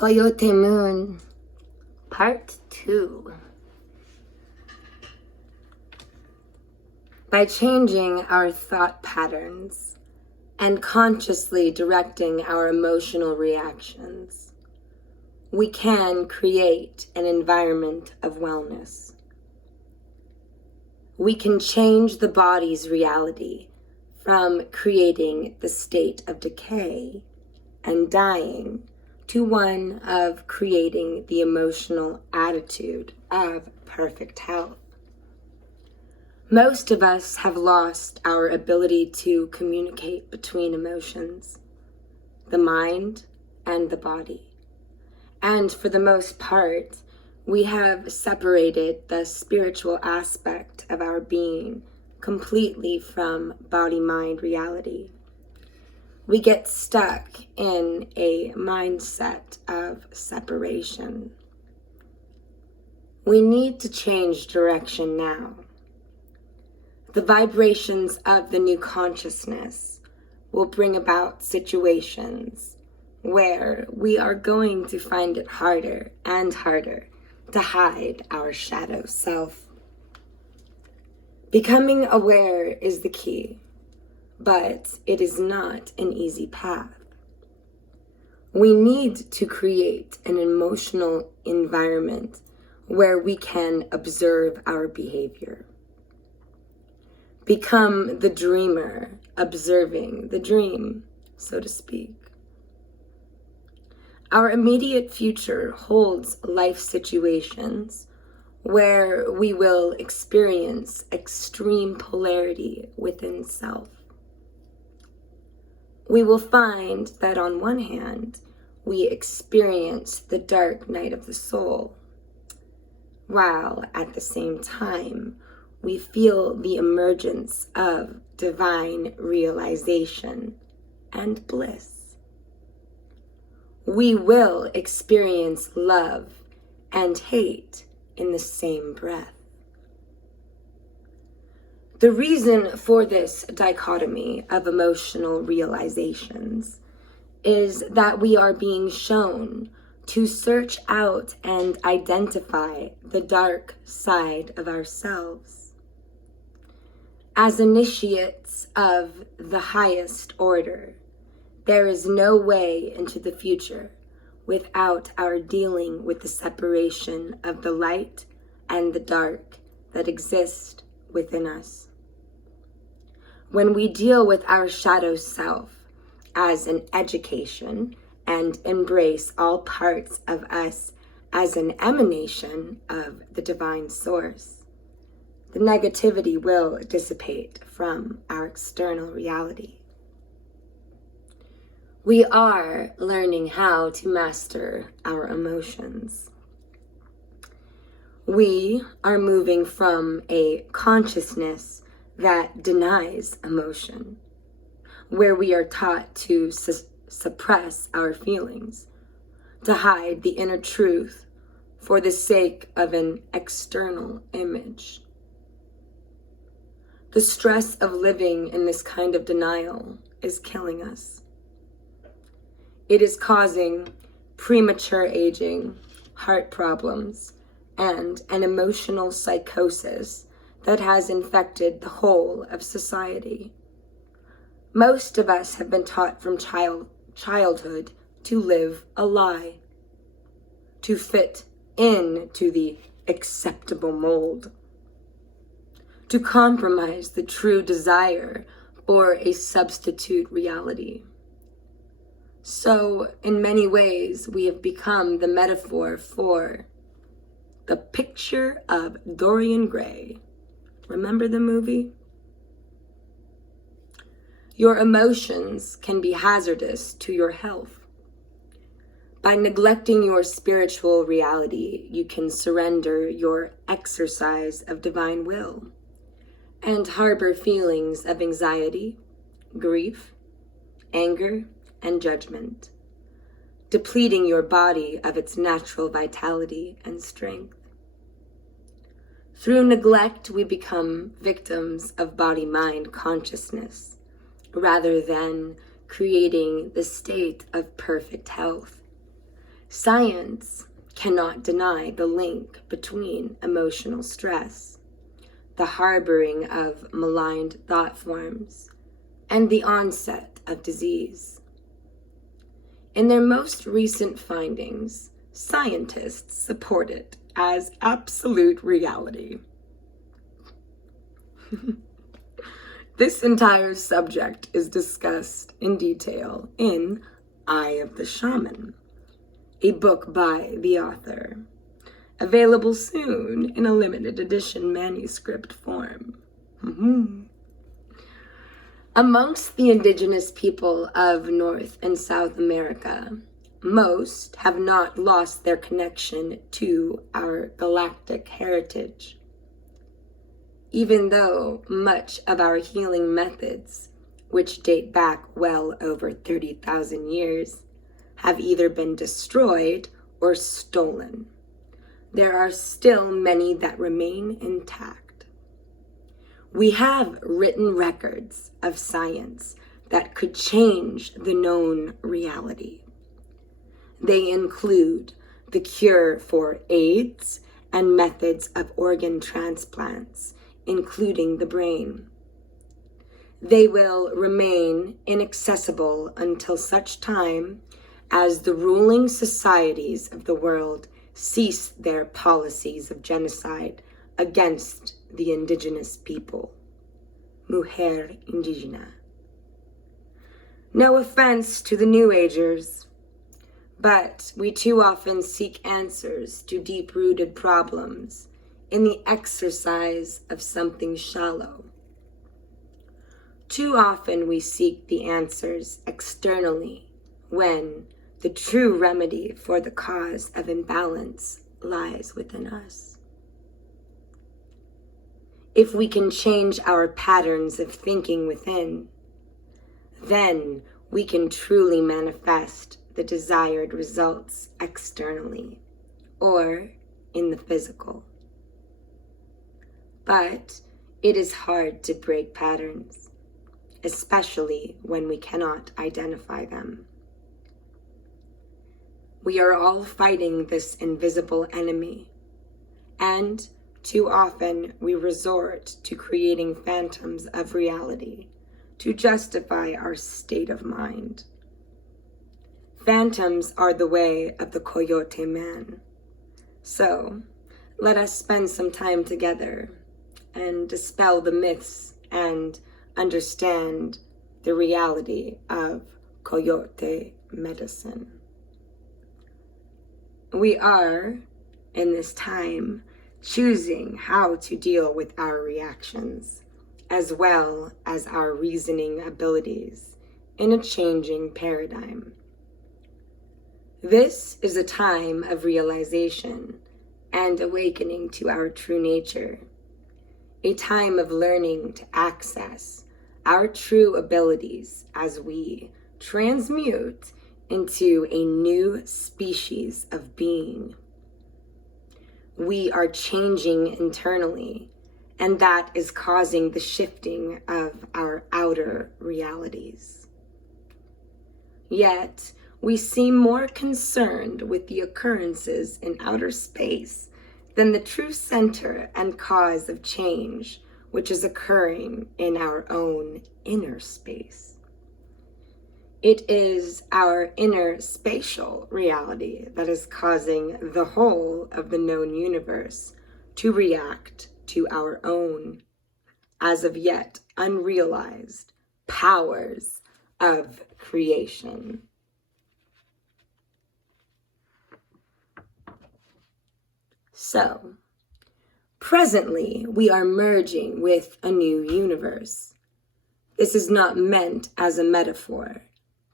Coyote Moon, Part 2. By changing our thought patterns and consciously directing our emotional reactions, we can create an environment of wellness. We can change the body's reality from creating the state of decay and dying to one of creating the emotional attitude of perfect health. Most of us have lost our ability to communicate between emotions, the mind and the body. And for the most part, we have separated the spiritual aspect of our being completely from body-mind reality. We get stuck in a mindset of separation. We need to change direction now. The vibrations of the new consciousness will bring about situations where we are going to find it harder and harder to hide our shadow self. Becoming aware is the key, but it is not an easy path. We need to create an emotional environment where we can observe our behavior. Become the dreamer, observing the dream, so to speak. Our immediate future holds life situations where we will experience extreme polarity within self. We will find that on one hand, we experience the dark night of the soul, while at the same time, we feel the emergence of divine realization and bliss. We will experience love and hate in the same breath. The reason for this dichotomy of emotional realizations is that we are being shown to search out and identify the dark side of ourselves. As initiates of the highest order, there is no way into the future without our dealing with the separation of the light and the dark that exist within us. When we deal with our shadow self as an education and embrace all parts of us as an emanation of the divine source, the negativity will dissipate from our external reality. We are learning how to master our emotions. We are moving from a consciousness that denies emotion, where we are taught to suppress our feelings, to hide the inner truth for the sake of an external image. The stress of living in this kind of denial is killing us. It is causing premature aging, heart problems, and an emotional psychosis that has infected the whole of society. Most of us have been taught from childhood to live a lie, to fit into the acceptable mold, to compromise the true desire for a substitute reality. So, in many ways, we have become the metaphor for the picture of Dorian Gray. Remember the movie? Your emotions can be hazardous to your health. By neglecting your spiritual reality, you can surrender your exercise of divine will and harbor feelings of anxiety, grief, anger, and judgment, depleting your body of its natural vitality and strength. Through neglect, we become victims of body-mind consciousness, rather than creating the state of perfect health, Science cannot deny the link between emotional stress, the harboring of maligned thought forms, and the onset of disease. In their most recent findings, scientists support it as absolute reality. This entire subject is discussed in detail in Eye of the Shaman, a book by the author, available soon in a limited edition manuscript form. Amongst the indigenous people of North and South America, most have not lost their connection to our galactic heritage. Even though much of our healing methods, which date back well over 30,000 years, have either been destroyed or stolen, there are still many that remain intact. We have written records of science that could change the known reality. They include the cure for AIDS and methods of organ transplants, including the brain. They will remain inaccessible until such time as the ruling societies of the world cease their policies of genocide against the indigenous people. Mujer indígena. No offense to the New Agers, but we too often seek answers to deep-rooted problems in the exercise of something shallow. Too often we seek the answers externally when the true remedy for the cause of imbalance lies within us. If we can change our patterns of thinking within, then we can truly manifest the desired results externally or in the physical. But it is hard to break patterns, especially when we cannot identify them. We are all fighting this invisible enemy, and too often we resort to creating phantoms of reality to justify our state of mind. Phantoms are the way of the Coyote man. So let us spend some time together and dispel the myths and understand the reality of Coyote medicine. We are, in this time, choosing how to deal with our reactions, as well as our reasoning abilities in a changing paradigm. This is a time of realization and awakening to our true nature, a time of learning to access our true abilities as we transmute into a new species of being. We are changing internally, and that is causing the shifting of our outer realities. Yet, we seem more concerned with the occurrences in outer space than the true center and cause of change, which is occurring in our own inner space. It is our inner spatial reality that is causing the whole of the known universe to react to our own, as of yet unrealized, powers of creation. So, presently we are merging with a new universe. This is not meant as a metaphor,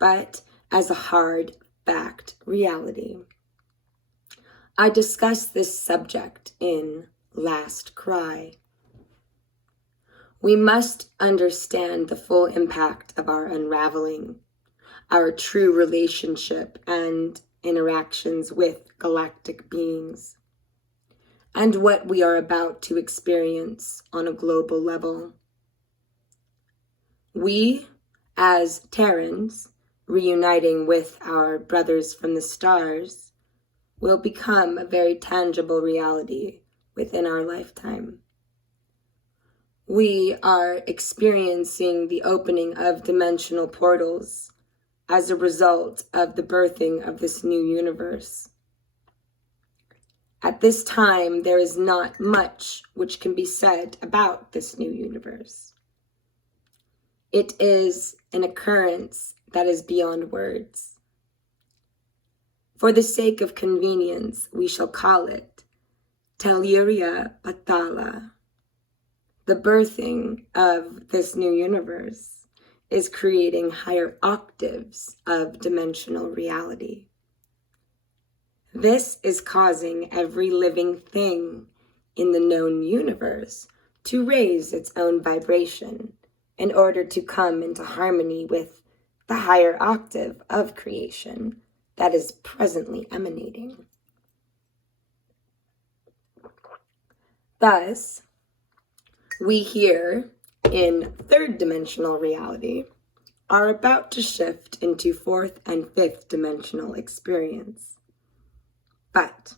but as a hard fact reality. I discussed this subject in Last Cry. We must understand the full impact of our unraveling, our true relationship and interactions with galactic beings, and what we are about to experience on a global level. We, as Terrans, reuniting with our brothers from the stars, will become a very tangible reality within our lifetime. We are experiencing the opening of dimensional portals as a result of the birthing of this new universe. At this time, there is not much which can be said about this new universe. It is an occurrence that is beyond words. For the sake of convenience, we shall call it Telluria Patala. The birthing of this new universe is creating higher octaves of dimensional reality. This is causing every living thing in the known universe to raise its own vibration in order to come into harmony with the higher octave of creation that is presently emanating. Thus, we here in third dimensional reality are about to shift into fourth and fifth dimensional experience. But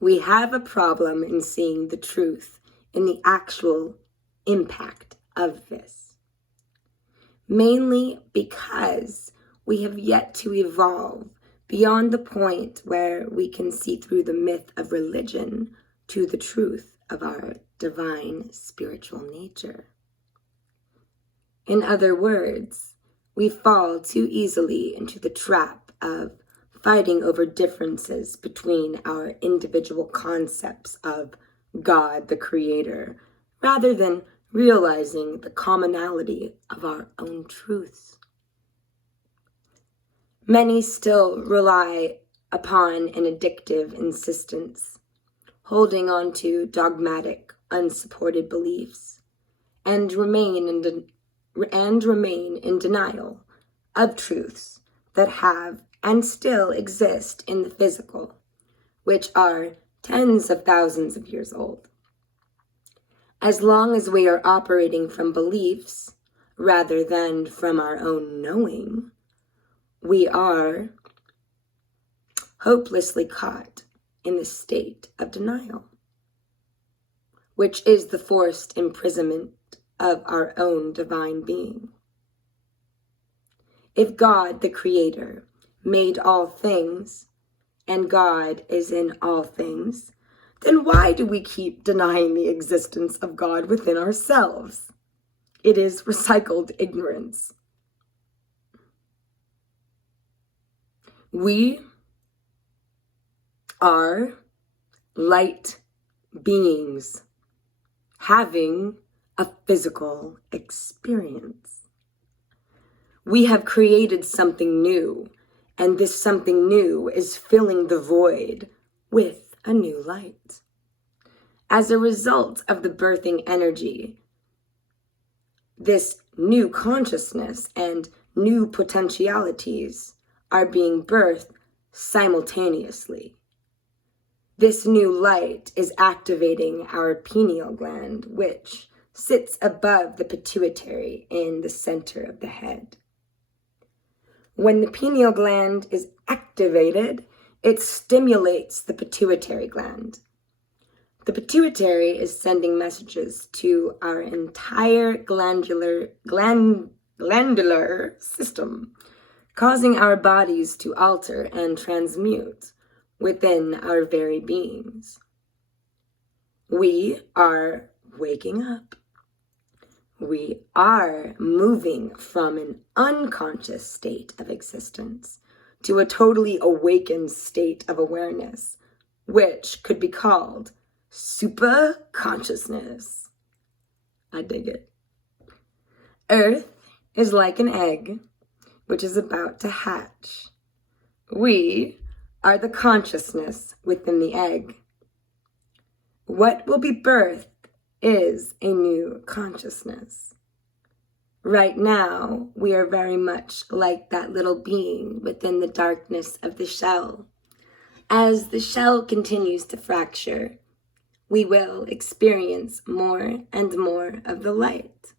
we have a problem in seeing the truth in the actual impact of this. Mainly because we have yet to evolve beyond the point where we can see through the myth of religion to the truth of our divine spiritual nature. In other words, we fall too easily into the trap of fighting over differences between our individual concepts of God the Creator, rather than realizing the commonality of our own truths. Many still rely upon an addictive insistence, holding on to dogmatic, unsupported beliefs, and remain in denial of truths that have and still exist in the physical, which are tens of thousands of years old. As long as we are operating from beliefs rather than from our own knowing, we are hopelessly caught in the state of denial, which is the forced imprisonment of our own divine being. If God, the Creator, made all things, and God is in all things, then why do we keep denying the existence of God within ourselves? It is recycled ignorance. We are light beings having a physical experience. We have created something new, and this something new is filling the void with a new light. As a result of the birthing energy, this new consciousness and new potentialities are being birthed simultaneously. This new light is activating our pineal gland, which sits above the pituitary in the center of the head. When the pineal gland is activated, it stimulates the pituitary gland. The pituitary is sending messages to our entire glandular system, causing our bodies to alter and transmute within our very beings. We are waking up. We are moving from an unconscious state of existence to a totally awakened state of awareness, which could be called super consciousness. I dig it. Earth is like an egg, which is about to hatch. We are the consciousness within the egg. What will be birthed is a new consciousness. Right now, we are very much like that little being within the darkness of the shell. As the shell continues to fracture, we will experience more and more of the light.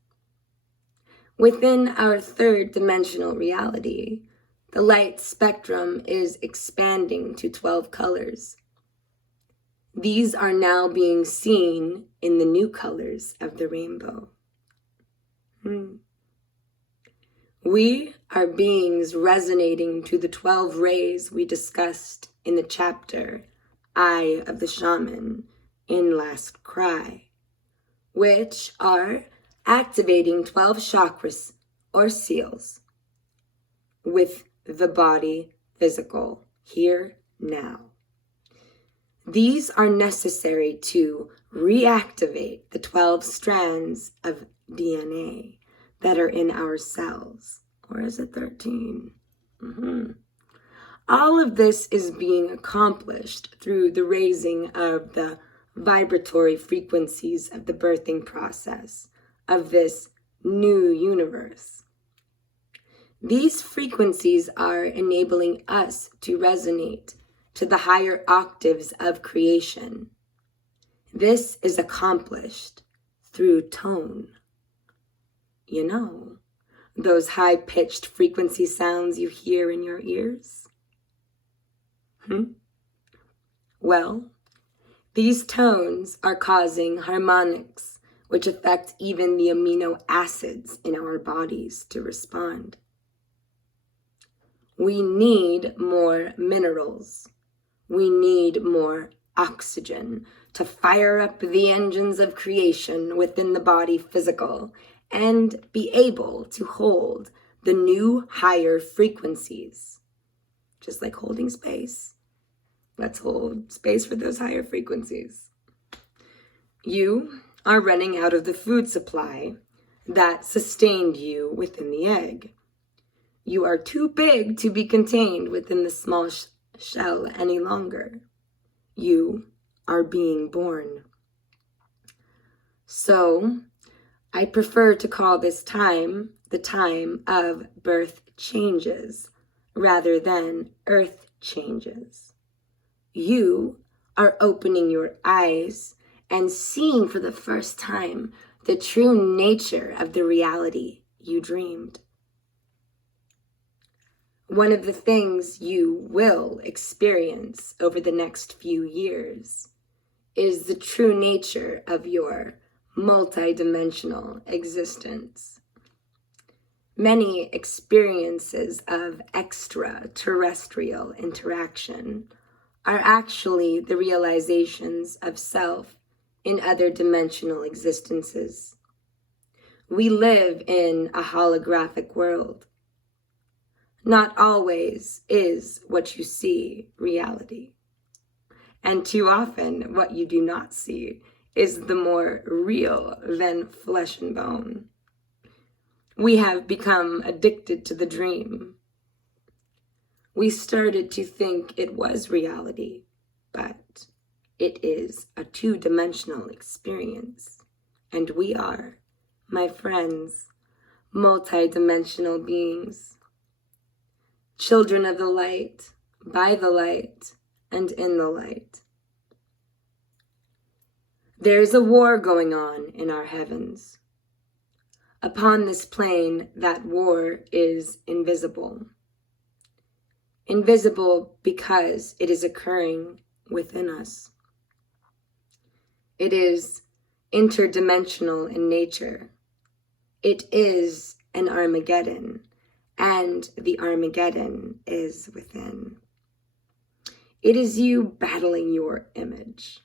Within our third dimensional reality, The light spectrum is expanding to 12 colors. These are now being seen in the new colors of the rainbow. We are beings resonating to the 12 rays we discussed in the chapter Eye of the Shaman in Last Cry, which are activating 12 chakras or seals with the body physical here now. These are necessary to reactivate the 12 strands of DNA that are in our cells. Or is it 13? All of this is being accomplished through the raising of the vibratory frequencies of the birthing process of this new universe. These frequencies are enabling us to resonate to the higher octaves of creation. This is accomplished through tone. You know, those high-pitched frequency sounds you hear in your ears? Well, these tones are causing harmonics, which affect even the amino acids in our bodies to respond. We need more minerals. We need more oxygen to fire up the engines of creation within the body physical and be able to hold the new higher frequencies. Just like holding space. Let's hold space for those higher frequencies. You are running out of the food supply that sustained you within the egg. You are too big to be contained within the small shell any longer. You are being born. So, I prefer to call this time the time of birth changes rather than earth changes. You are opening your eyes and seeing for the first time the true nature of the reality you dreamed. One of the things you will experience over the next few years is the true nature of your multidimensional existence. Many experiences of extraterrestrial interaction are actually the realizations of self in other dimensional existences. We live in a holographic world. Not always is what you see reality. And too often, what you do not see is the more real than flesh and bone. We have become addicted to the dream. We started to think it was reality, but it is a two-dimensional experience. And we are, my friends, multi-dimensional beings. Children of the light, by the light, and in the light. There is a war going on in our heavens. Upon this plane, that war is invisible. Invisible because it is occurring within us. It is interdimensional in nature. It is an Armageddon, and the Armageddon is within. It is you battling your image.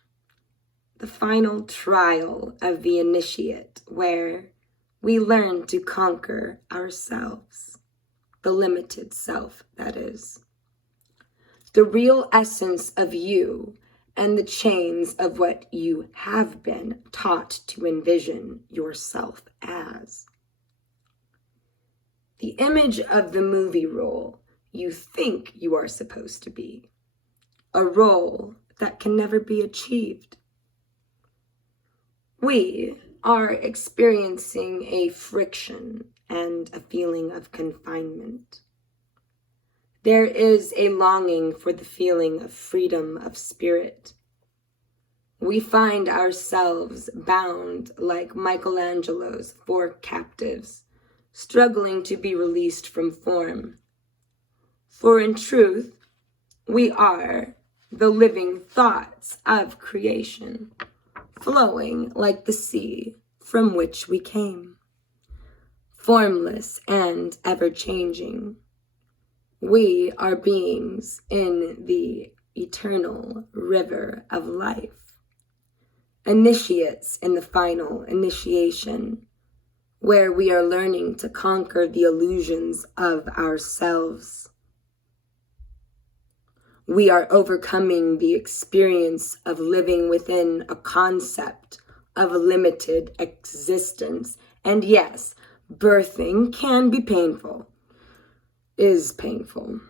The final trial of the initiate, where we learn to conquer ourselves, the limited self, that is. The real essence of you and the chains of what you have been taught to envision yourself as. The image of the movie role you think you are supposed to be. A role that can never be achieved. We are experiencing a friction and a feeling of confinement. There is a longing for the feeling of freedom of spirit. We find ourselves bound like Michelangelo's four captives, struggling to be released from form. For in truth, we are the living thoughts of creation, flowing like the sea from which we came, formless and ever-changing. We are beings in the eternal river of life, initiates in the final initiation, where we are learning to conquer the illusions of ourselves. We are overcoming the experience of living within a concept of limited existence. And yes, birthing can be painful, is painful.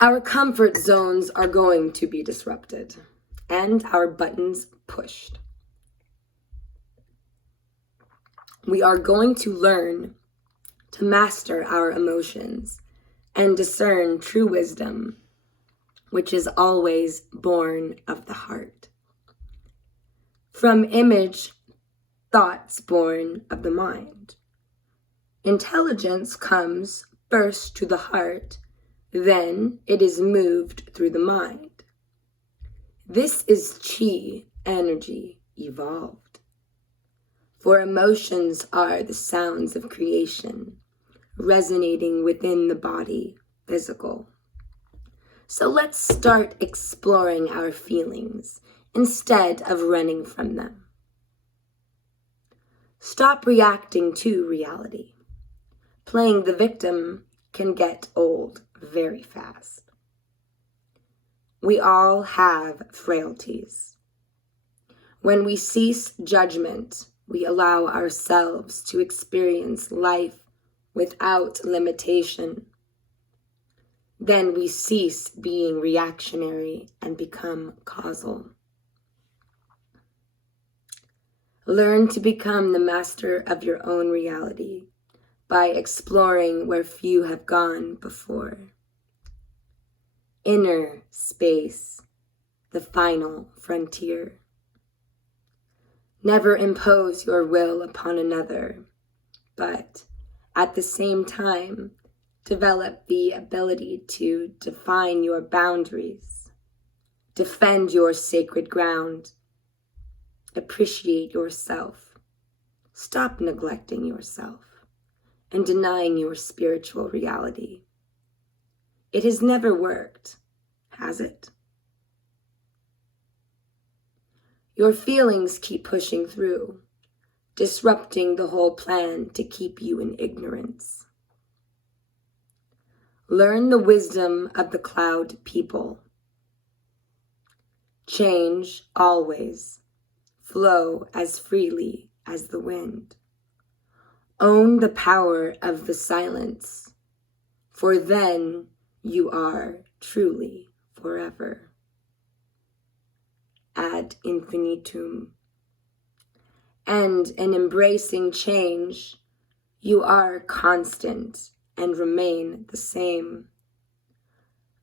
Our comfort zones are going to be disrupted and our buttons pushed. We are going to learn to master our emotions and discern true wisdom, which is always born of the heart. From image, thoughts born of the mind. Intelligence comes first to the heart, then it is moved through the mind. This is chi energy evolved. For emotions are the sounds of creation, resonating within the body, physical. So let's start exploring our feelings instead of running from them. Stop reacting to reality. Playing the victim can get old very fast. We all have frailties. When we cease judgment, we allow ourselves to experience life without limitation. Then we cease being reactionary and become causal. Learn to become the master of your own reality by exploring where few have gone before. Inner space, the final frontier. Never impose your will upon another, but at the same time, develop the ability to define your boundaries, defend your sacred ground, appreciate yourself, stop neglecting yourself, and denying your spiritual reality. It has never worked, has it? Your feelings keep pushing through, disrupting the whole plan to keep you in ignorance. Learn the wisdom of the cloud people. Change always. Flow as freely as the wind. Own the power of the silence, for then you are truly forever. Ad infinitum. And in embracing change, you are constant and remain the same.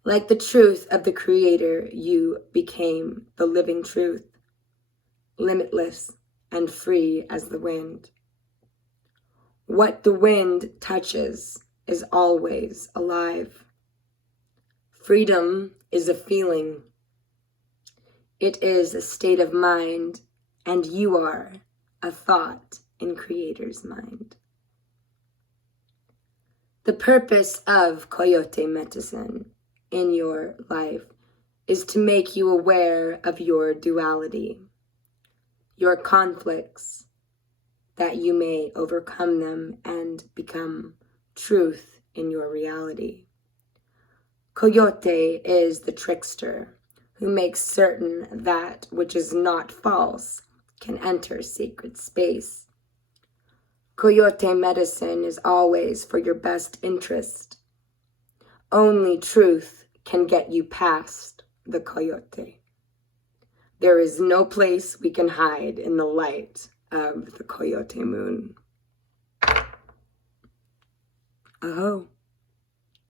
Like the truth of the Creator, you became the living truth, limitless and free as the wind. What the wind touches is always alive. Freedom is a feeling. It is a state of mind, and you are a thought in Creator's mind. The purpose of Coyote medicine in your life is to make you aware of your duality, your conflicts, that you may overcome them and become truth in your reality. Coyote is the trickster who makes certain that which is not false can enter sacred space. Coyote medicine is always for your best interest. Only truth can get you past the coyote. There is no place we can hide in the light of the coyote moon. Aho.